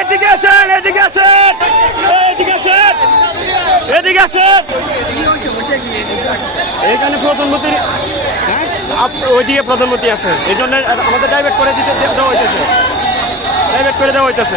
এদিকে আসেন এদিকে আসেন। এদিকে আসেন। এদিকে আসেন। এইখানে প্রধানমন্ত্রী ওইদিকে প্রধানমন্ত্রী আছে এই জন্য আমাদের ডাইভার্ট করে দিতে দেওয়া হইতেছে। ডাইভার্ট করে দেওয়া হইতেছে।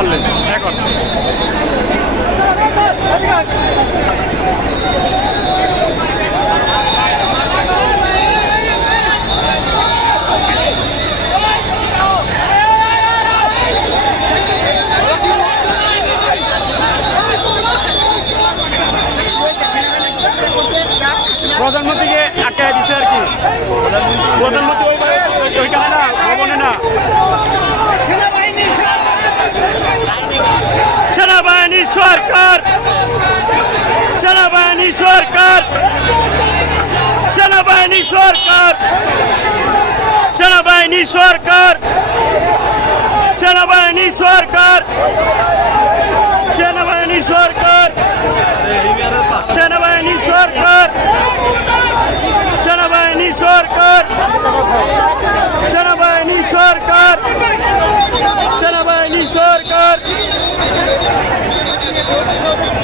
পারলেন। এখন প্রধানমন্ত্রীকে আটকায় দিছে আর কি। প্রধানমন্ত্রী ওই ওই- ওইখানে না ভবনে না। সরকার সেনাবাহিনী সরকার সেনাবাহিনী সরকার সেনাবাহিনী সরকার সেনাবাহিনী সরকার সেনাবাহিনী সরকার সেনাবাহিনী সরকার সেনাবাহিনী সরকার সেনাবাহিনী সরকার সেনাবাহিনী সরকার Thank you.